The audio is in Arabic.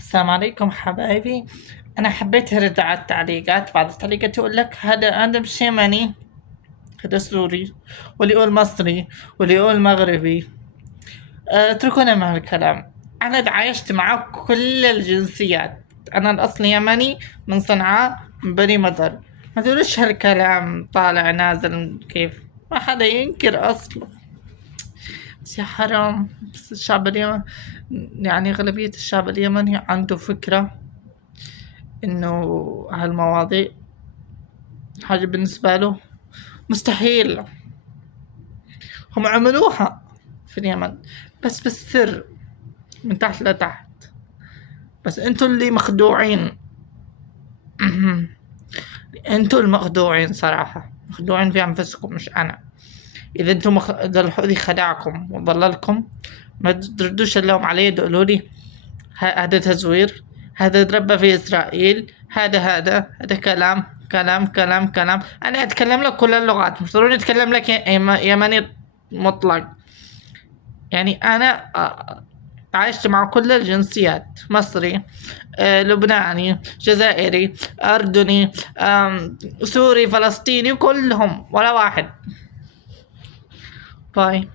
السلام عليكم حبايبي. أنا حبيت أرد على التعليقات. بعض التعليقات يقول لك هذا مش يمني، هذا سوري، واللي يقول مصري، واللي يقول مغربي. اتركونا من هالكلام. أنا تعايشت مع كل الجنسيات. أنا الأصل يمني من صنعاء، من بني مطر. ما تقولوش هالكلام طالع نازل كيف. ما حدا ينكر أصله. بس يا حرام، بس الشعب اليمني، يعني أغلبية الشعب اليمني عنده فكرة إنه هالمواضيع حاجة بالنسبة له مستحيل. هم عملوها في اليمن بس بالسر، من تحت لتحت. بس انتوا اللي مخدوعين. انتوا المخدوعين صراحة، مخدوعين في انفسكم مش انا. اذا انتوا اذا الحوثي خدعكم وضللكم، ما تردوش اللوم علي تقولوا لي هذا تزوير، هذا تربى في اسرائيل، هذا كلام كلام كلام كلام. انا اتكلم لك كل اللغات، مش ضروري اتكلم لك يمني مطلق. يعني انا عشت مع كل الجنسيات، مصري، لبناني، جزائري، اردني، سوري، فلسطيني، كلهم ولا واحد. باي.